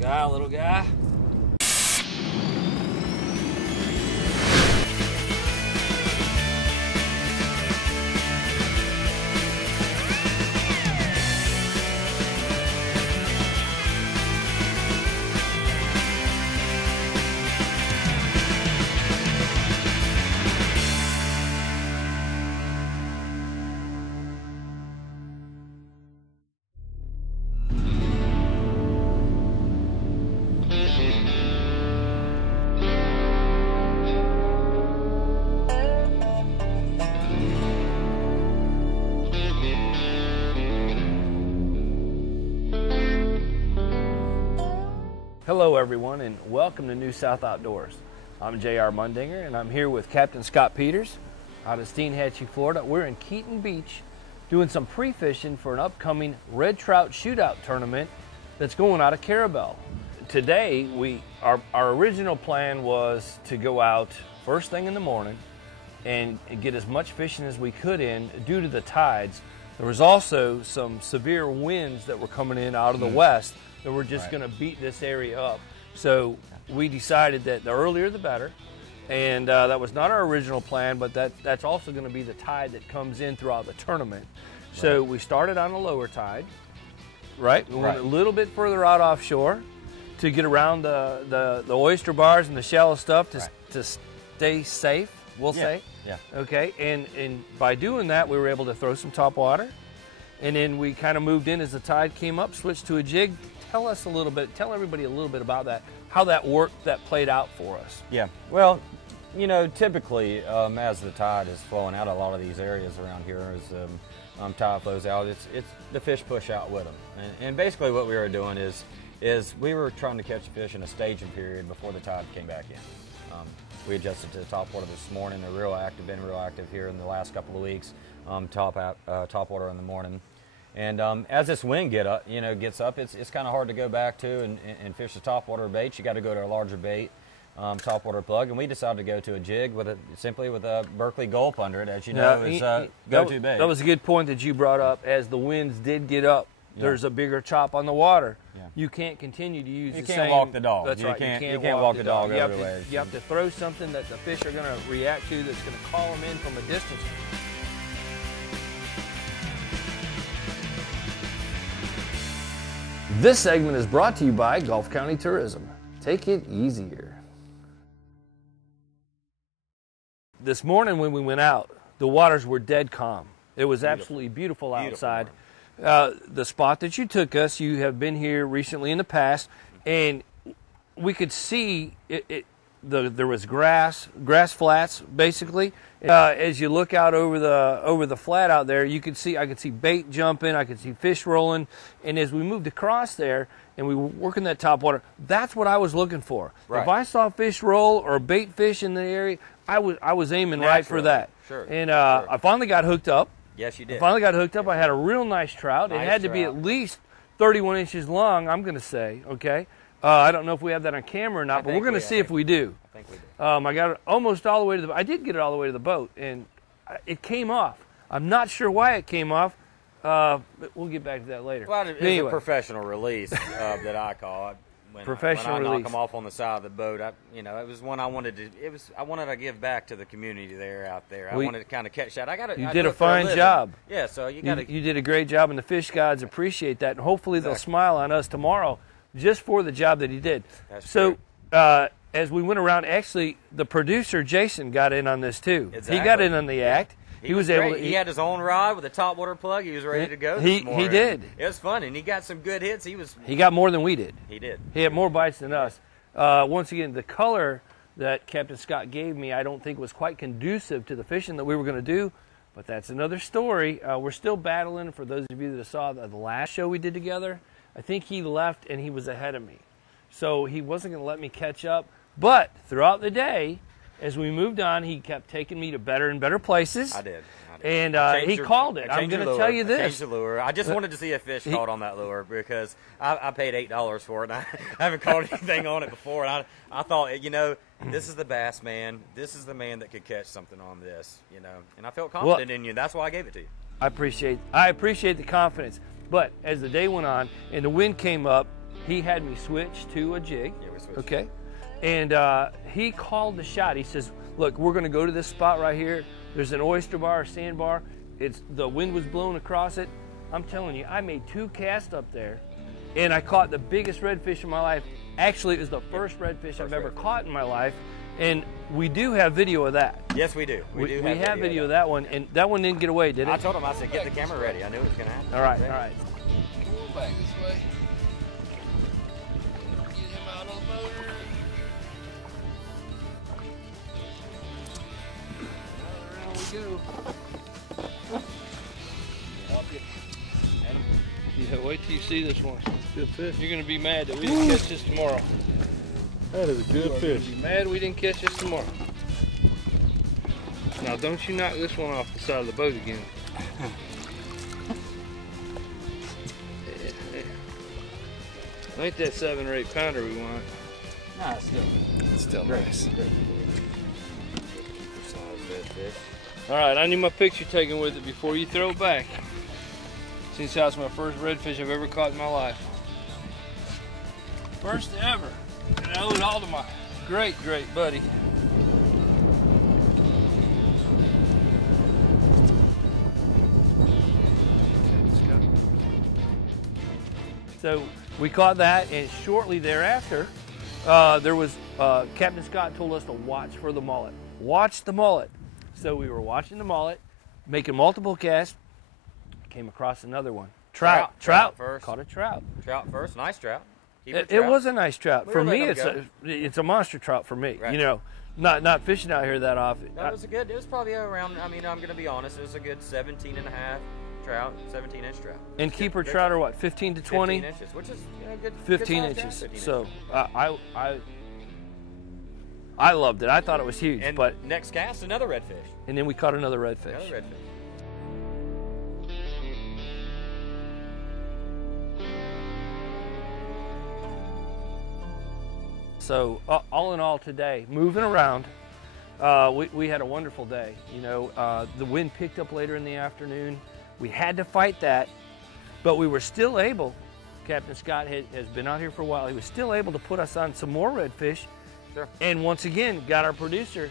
Little guy. Hello everyone, and welcome to New South Outdoors. I'm J.R. Mundinger, and I'm here with Captain Scott Peters out of Steinhatchee, Florida. We're in Keaton Beach doing some pre-fishing for an upcoming red trout shootout tournament that's going out of Carabel. Today, our original plan was to go out first thing in the morning and get as much fishing as we could in due to the tides. There was also some severe winds that were coming in out of the west that were just going to beat this area up. So we decided that the earlier the better, and that was not our original plan, but that's also going to be the tide that comes in throughout the tournament. So we started on a lower tide, right? We went a little bit further out offshore to get around the oyster bars and the shallow stuff to stay safe, we'll say. Yeah. Okay, and by doing that, we were able to throw some top water, and then we kind of moved in as the tide came up, switched to a jig. Tell everybody a little bit about that, how that worked, that played out for us. Yeah, well, you know, typically as the tide is flowing out, a lot of these areas around here, as tide flows out, it's the fish push out with them. And basically what we were doing is we were trying to catch fish in a staging period before the tide came back in. We adjusted to the top water this morning. They're been real active here in the last couple of weeks. Top water in the morning. And as this wind gets up, it's kind of hard to go back to and fish the topwater bait. You got to go to a larger bait, topwater plug, and we decided to go to a jig simply with a Berkeley gulp under it, as you know, is go-to bait. That was a good point that you brought up. As the winds did get up, there's a bigger chop on the water. Yeah. You can't continue to use the same. You can't walk the dog. That's right. You can't walk the dog everywhere. You have to throw something that the fish are going to react to, that's going to call them in from a distance. This segment is brought to you by Gulf County Tourism. Take it easier. This morning when we went out, the waters were dead calm. It was absolutely beautiful outside. The spot that you took us, you have been here recently in the past, and we could see there was grass flats basically. As you look out over the flat out there, I could see bait jumping, I could see fish rolling, and as we moved across there and we were working that top water, that's what I was looking for. Right. If I saw fish roll or bait fish in the area, I was aiming right for that. Sure. And I finally got hooked up. Yes, you did. I finally got hooked up. I had a real nice trout. It had to be at least 31 inches long, I'm going to say, okay? I don't know if we have that on camera or not, but we're going to see if we do. I think we do. I got it almost all the way to the. I did get it all the way to the boat, and it came off. I'm not sure why it came off. But we'll get back to that later. Well, it's a professional release that I call it. When I knock them off on the side of the boat, it was one I wanted to. I wanted to give back to the community out there. I wanted to kind of catch that. You did a fine job. Yeah, so you did a great job, and the fish gods appreciate that, and hopefully they'll smile on us tomorrow just for the job that he did. That's true. As we went around, actually, the producer, Jason, got in on this, too. Exactly. He got in on the act. He was able to, he had his own rod with a topwater plug. He was ready to go this morning. He did. It was fun, and he got some good hits. He got more than we did. He did. He had more bites than us. Once again, the color that Captain Scott gave me, I don't think was quite conducive to the fishing that we were going to do, but that's another story. We're still battling. For those of you that saw the last show we did together, I think he left and he was ahead of me. So he wasn't going to let me catch up. But throughout the day, as we moved on, he kept taking me to better and better places. I did. And he called it. I'm going to tell you this. I changed the lure. I just wanted to see a fish caught on that lure because I paid $8 for it, and I haven't caught anything on it before. And I thought, this is the bass man. This is the man that could catch something on this, And I felt confident in you. That's why I gave it to you. I appreciate the confidence. But as the day went on and the wind came up, he had me switch to a jig. Yeah, we switched. Okay. And he called the shot. He says, look, we're going to go to this spot right here. There's an oyster bar, a sandbar. The wind was blowing across it. I'm telling you, I made 2 casts up there, and I caught the biggest redfish in my life. Actually, it was the first redfish I've ever caught in my life, and we do have video of that. Yes, we do. We have video of that one, and that one didn't get away, did it? I told him, I said, get the camera ready. I knew it was going to happen. All right, all right. Come on back this way. Get him out on the motor. Around we go. Help you. Adam. Yeah, wait till you see this one. Good fish. You're going to be mad that we didn't catch this tomorrow. That is a good fish. Be mad we didn't catch this tomorrow. Now don't you knock this one off the side of the boat again. Yeah. Ain't that 7 or 8 pounder we want? Nah, It's still nice. Fish. All right, I need my picture taken with it before you throw it back. Since that's my first redfish I've ever caught in my life. First ever. And I owe it all to my great, great buddy. So we caught that, and shortly thereafter, there was Captain Scott told us to watch for the mullet. Watch the mullet. So we were watching the mullet, making multiple casts. Came across another one. Trout. First. Caught a trout. Trout first. Nice trout. It was a nice trout. We For were me, letting it's a monster trout for me. Right. You know, not fishing out here that often. No, it was probably around, I mean, I'm going to be honest, it was a good 17 and a half trout, 17-inch trout. And keeper trout are what, 15 to 20? 15 inches, which is good. 15 good size inches. trout, 15 So inches. I loved it. I thought it was huge. And but next cast, another redfish. and then we caught another redfish. Another redfish. So all in all today, moving around, we had a wonderful day. You know, the wind picked up later in the afternoon. We had to fight that, but we were still able. Captain Scott has been out here for a while. He was still able to put us on some more redfish. Sure. And once again, got our producer,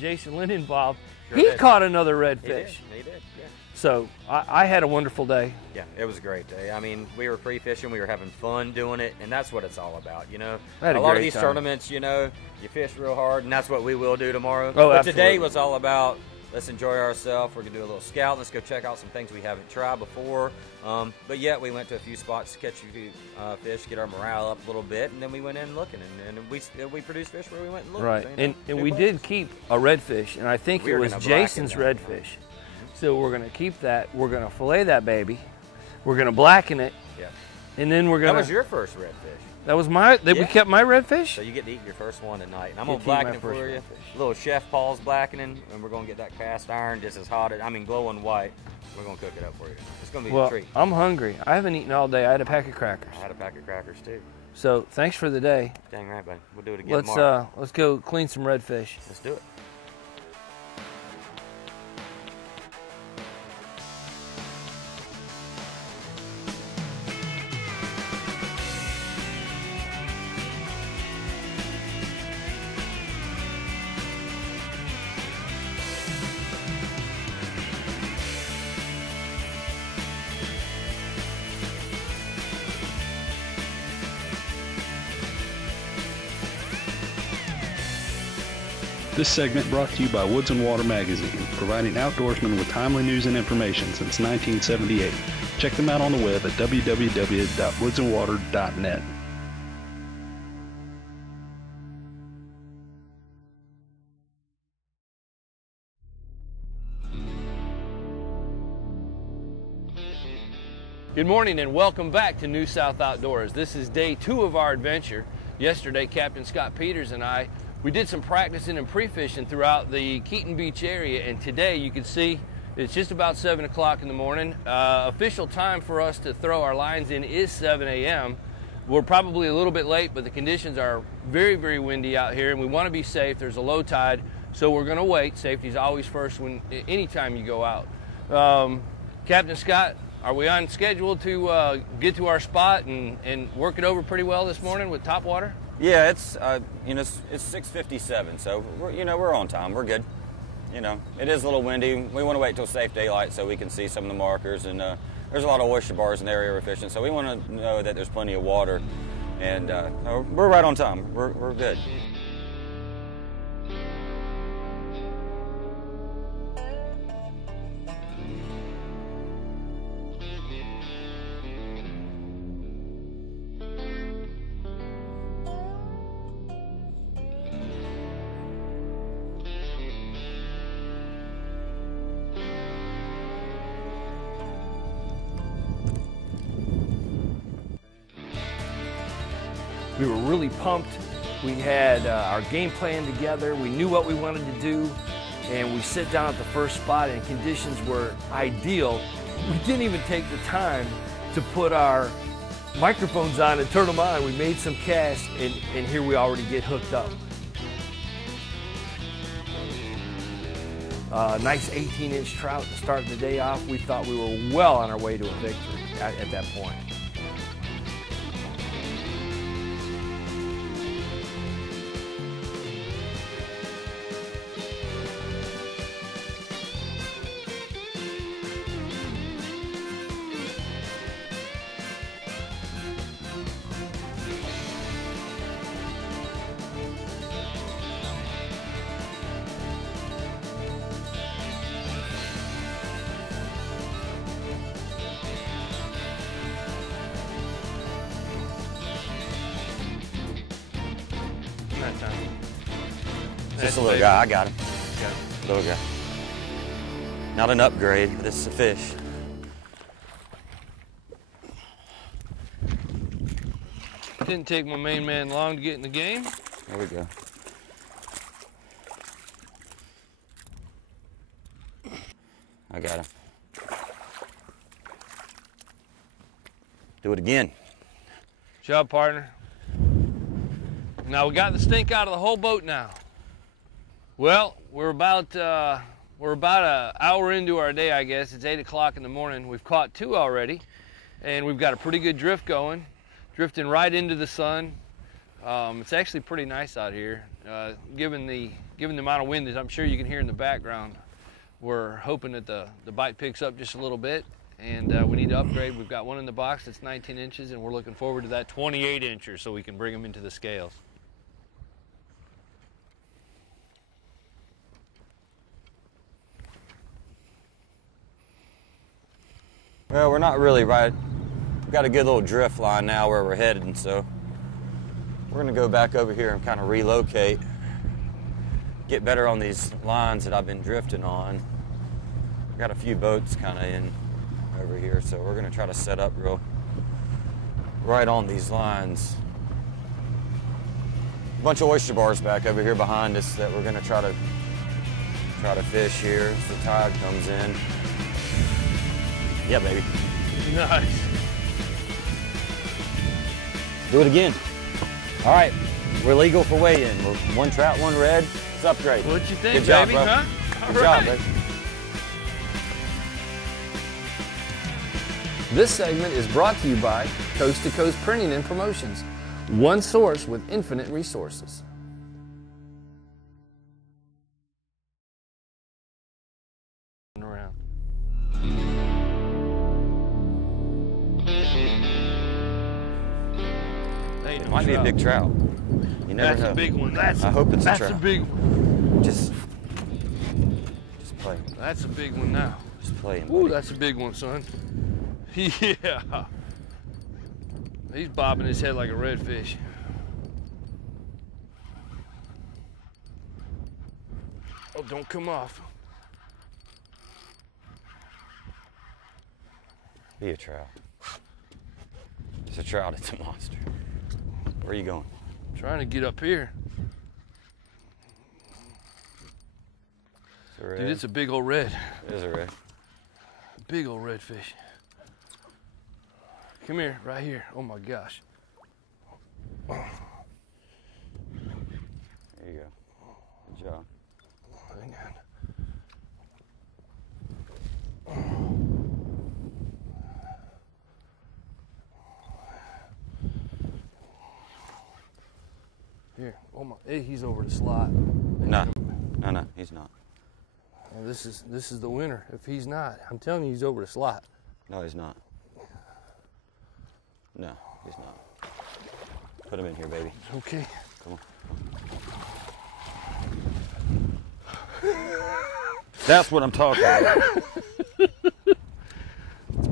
Jason Lynn, involved. Sure he did. caught another redfish. He did, yeah. So I had a wonderful day. Yeah, it was a great day. I mean, we were pre-fishing, we were having fun doing it, and that's what it's all about, you know. I had a lot of great these time. tournaments, you know, you fish real hard, and that's what we will do tomorrow. Oh, but absolutely. today was all about, let's enjoy ourselves. We're going to do a little scout. Let's go check out some things we haven't tried before. But yet we went to a few spots to catch a few fish, get our morale up a little bit, and then we went in looking, and we produced fish where we went and looked. Right, So, you know, and good we places. did keep a redfish, and I think We it were was gonna blacken Jason's that. redfish. So we're gonna keep that. We're gonna fillet that baby. We're gonna blacken it, Yeah. and then we're gonna. That was your first redfish. That was my. We Yeah. kept my redfish. So you get to eat your first one tonight. And I'm Get going to to eat blacken my it for first you. redfish. Little Chef Paul's blackening, and we're going to get that cast iron just as hot, glowing white. We're going to cook it up for you. It's going to be a Well, treat. I'm hungry. I haven't eaten all day. I had a pack of crackers. I had a pack of crackers too. So thanks for the day. Dang right, buddy. We'll do it again tomorrow. Let's go clean some redfish. Let's do it. This segment brought to you by Woods and Water Magazine, providing outdoorsmen with timely news and information since 1978. Check them out on the web at www.woodsandwater.net. Good morning and welcome back to New South Outdoors. This is day 2 of our adventure. Yesterday, Captain Scott Peters and we did some practicing and pre-fishing throughout the Keaton Beach area, and today you can see it's just about 7 o'clock in the morning. Official time for us to throw our lines in is 7 a.m. We're probably a little bit late, but the conditions are very, very windy out here, and we want to be safe. There's a low tide, so we're going to wait. Safety is always first anytime you go out. Captain Scott, Are we on schedule to get to our spot and work it over pretty well this morning with top water? Yeah, it's it's 6:57, so we're on time. We're good. It is a little windy. We want to wait till safe daylight so we can see some of the markers, and there's a lot of oyster bars in the area we're fishing, so we want to know that there's plenty of water, and we're right on time. We're good. We were really pumped. We had our game plan together. We knew what we wanted to do, and we sit down at the first spot and conditions were ideal. We didn't even take the time to put our microphones on and turn them on. We made some casts, and here we already get hooked up. Nice 18-inch trout to start the day off. We thought we were well on our way to a victory at that point. Just a little guy. I got him. Little guy. Not an upgrade, but this is a fish. Didn't take my main man long to get in the game. There we go. I got him. Do it again. Good job, partner. Now we got the stink out of the whole boat now. Well, we're about an hour into our day, I guess. It's 8 o'clock in the morning. We've caught 2 already, and we've got a pretty good drift going, drifting right into the sun. It's actually pretty nice out here, given the amount of wind that I'm sure you can hear in the background. We're hoping that the bite picks up just a little bit, and we need to upgrade. We've got one in the box that's 19 inches, and we're looking forward to that 28-incher so we can bring them into the scales. Well, we're not really right. We've got a good little drift line now where we're headed, and so we're going to go back over here and kind of relocate, get better on these lines that I've been drifting on. We've got a few boats kind of in over here, so we're going to try to set up right on these lines. A bunch of oyster bars back over here behind us that we're going to try to fish here as the tide comes in. Yeah, baby. Nice. Do it again. All right, we're legal for weigh-in. We're 1 trout, 1 red. It's upgrade. What'd you think, Good job, baby? bro. Huh? Good job, baby. This segment is brought to you by Coast to Coast Printing and Promotions, one source with infinite resources. Around. It might be a big trout. You never know. That's a big one. I hope it's a trout. That's a big one. Just play. That's a big one now. Just play him. Ooh, that's a big one, son. Yeah. He's bobbing his head like a redfish. Oh, don't come off. Be a trout. It's a trout. It's a monster. Where are you going? Trying to get up here. It's a red. Dude, it's a big old red. It is a red. Big old redfish. Come here, right here. Oh my gosh. There you go. Good job. Hang on. Here. Oh my, he's over the slot. No, he's not. Well, this is the winner. If he's not, I'm telling you, he's over the slot. No, he's not. No, he's not. Put him in here, baby. Okay. Come on. That's what I'm talking about.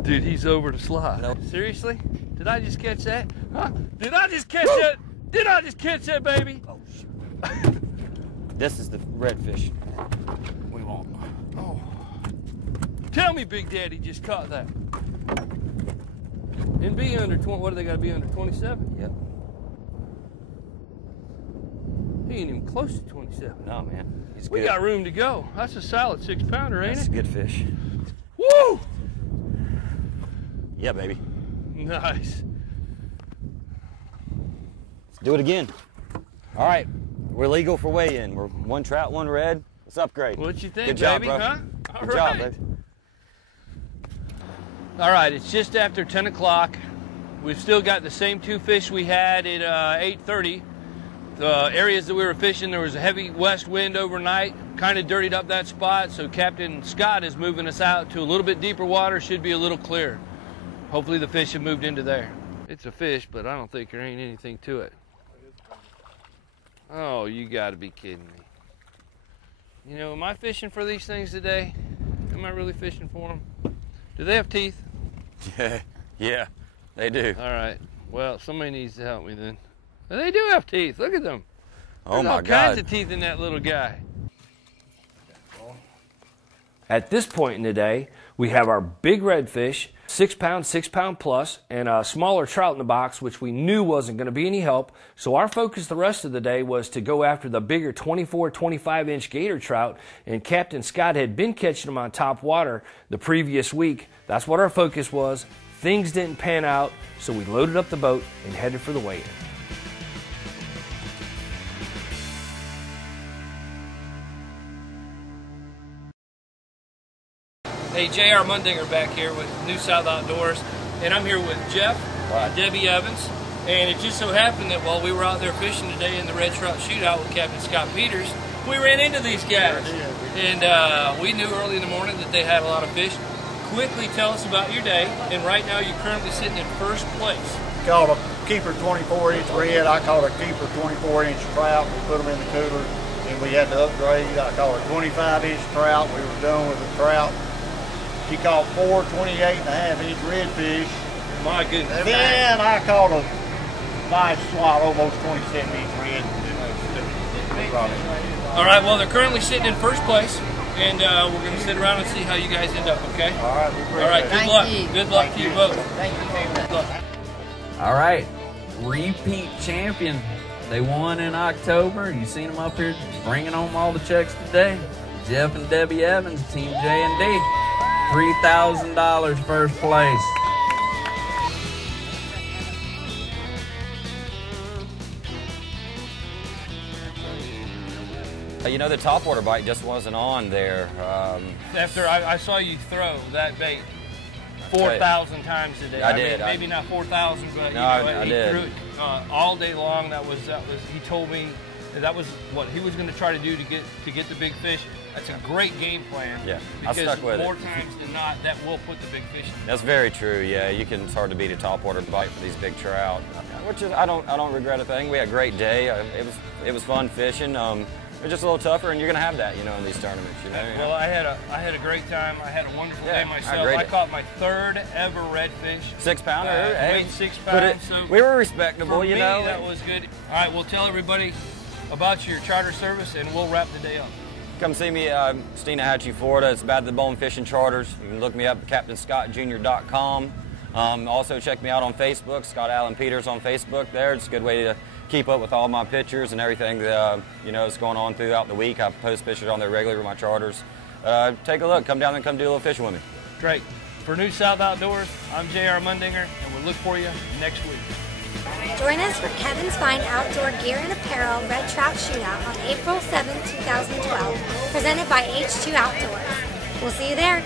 Dude, he's over the slot. Nope. Seriously? Did I just catch that? Huh? Did I just catch that? Did I just catch that, baby? Oh, shoot. This is the redfish we want. Oh. Tell me Big Daddy just caught that. And be under 20, what do they got to be under 27? Yep. He ain't even close to 27. No, man. He's We good. got room to go. That's a solid 6-pounder, ain't That's it? a good fish. Woo! Yeah, baby. Nice. Let's do it again. All right. We're legal for weigh-in. We're 1 trout, 1 red. Let's upgrade. What you think, Good job, baby, bro. huh? Good job, baby. All right, it's just after 10 o'clock. We've still got the same 2 fish we had at 8:30. The areas that we were fishing, there was a heavy west wind overnight, kind of dirtied up that spot, so Captain Scott is moving us out to a little bit deeper water, should be a little clearer. Hopefully the fish have moved into there. It's a fish, but I don't think there ain't anything to it. Oh, you gotta be kidding me. You know, am I fishing for these things today? Am I really fishing for them? Do they have teeth? Yeah, they do. All right. Well, somebody needs to help me then. But they do have teeth. Look at them. Oh, There's my all God. kinds of teeth in that little guy. At this point in the day, we have our big redfish, 6-pound, 6-pound plus, and a smaller trout in the box, which we knew wasn't going to be any help. So our focus the rest of the day was to go after the bigger 24, 25-inch gator trout, and Captain Scott had been catching them on top water the previous week. That's what our focus was. Things didn't pan out, so we loaded up the boat and headed for the weigh-in. Hey, J.R. Mundinger back here with New South Outdoors, and I'm here with Jeff and Debbie Evans. And it just so happened that while we were out there fishing today in the Red Trout Shootout with Captain Scott Peters, we ran into these guys. And we knew early in the morning that they had a lot of fish. Quickly tell us about your day, and right now you're currently sitting in first place. Caught a keeper 24-inch red. I caught a keeper 24-inch trout. We put them in the cooler, and we had to upgrade. I caught a 25-inch trout. We were done with the trout. She caught 4 28.5-inch redfish. My goodness. And then I caught a nice slot, almost 27-inch red. All right, well, they're currently sitting in first place, and we're going to sit around and see how you guys end up, okay? All right, we appreciate All right, it. good luck. Good luck to you both. Thank you very much. Good luck. All right, repeat champion. They won in October. You seen them up here bringing home all the checks today. Jeff and Debbie Evans, Team J&D, $3,000 first place. You know, the topwater bite just wasn't on there. After I saw you throw that bait 4,000 times today. I did. Mean, maybe not 4,000, but you know, I he did. threw it all day long. That was. He told me that was what he was going to try to do to get the big fish. That's a great game plan. Yeah, I because stuck with it. more times than not, that will put the big fish in. That's very true. Yeah, it's hard to beat a topwater bite for these big trout. Which is, I don't regret a thing. We had a great day. It was fun fishing. It's just a little tougher, and you're going to have that, you know, in these tournaments. You know. Well, I had a great time. I had a wonderful day myself. I I caught my 3rd ever redfish. 6-pounder. Weighed 6 pounds. So we were respectable, for you me, know. that was good. All right, we'll tell everybody about your charter service, and we'll wrap the day up. Come see me, Steenhatchee, Florida. It's Bad to the Bone Fishing Charters. You can look me up at CaptainScottJr.com. Also check me out on Facebook, Scott Allen Peters on Facebook there. It's a good way to keep up with all my pictures and everything that you know is going on throughout the week. I post pictures on there regularly with my charters. Take a look. Come down and come do a little fishing with me. Great. For New South Outdoors, I'm J.R. Mundinger, and we'll look for you next week. Join us for Kevin's Fine Outdoor Gear and Apparel Red Trout Shootout on April 7, 2012, presented by H2 Outdoors. We'll see you there.